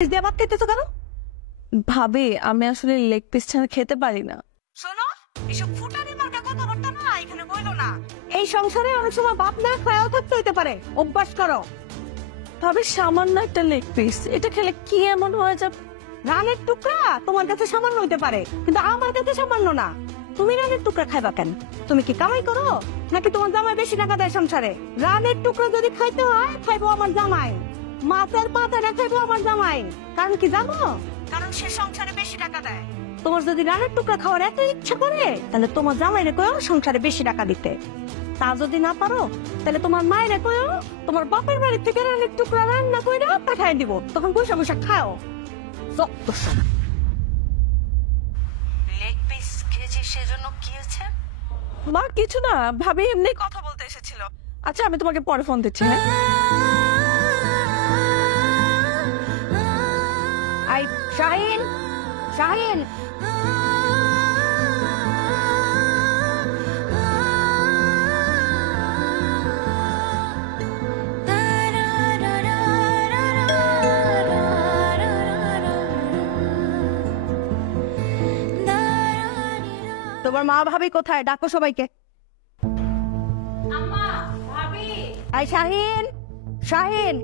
দিয়ে ভাত খেতেছো কেন? ভাবি আমি আসলে লেগ পিস ছাড়া খেতে পারি না। শোনো, এসব ফুটানি মার্কা কথাবার্তা না এখানে বইলো না। এই সংসারে অনেক সময় বাপ না খায়াও থাকতে হইতে পারে, অভ্যাস করো। ভাবি সামান্য একটা লেগ পিস, এটা খেলে কি এমন হয়ে যাবে? রানের টুকরা তোমার কাছে সামান্য হইতে পারে, কিন্তু আমার কাছে সামান্য না। তুমি রানের টুকরা খাইবা কেন? তুমি কি কামাই করো নাকি তোমার জামাই বেশি টাকা দেয় সংসারে? রানের টুকরা যদি খাইতে হয় খাইবো আমার জামাই, মাছের পাতাটা খাইবো আমার জামাই। কারণ কি জানো? কারণ সে সংসারে বেশি টাকা দেয়। তোমার যদি রানের টুকরা খাওয়ার এত ইচ্ছা করে তাহলে তোমার জামাইরে কয়ো সংসারে বেশি টাকা দিতে। তা যদি না পারো তাহলে তোমার মায়েরে কয়ো তোমার বাপের বাড়ি থেকে রানের টুকরা রান্না করে পাঠাই দিব, তখন বসে বসে খাও। লেগ পিস খেয়েছি সেজন্য কি হয়েছে? মা কিছু না, ভাবি এমনি কথা বলতে এসেছিল। আচ্ছা আমি তোমাকে পরে ফোন দিচ্ছি। হ্যাঁ আই শাহিন, শাহিন তোমার মা ভাবি কোথায়? ডাকো সবাইকে। আই শাহিন, শাহিন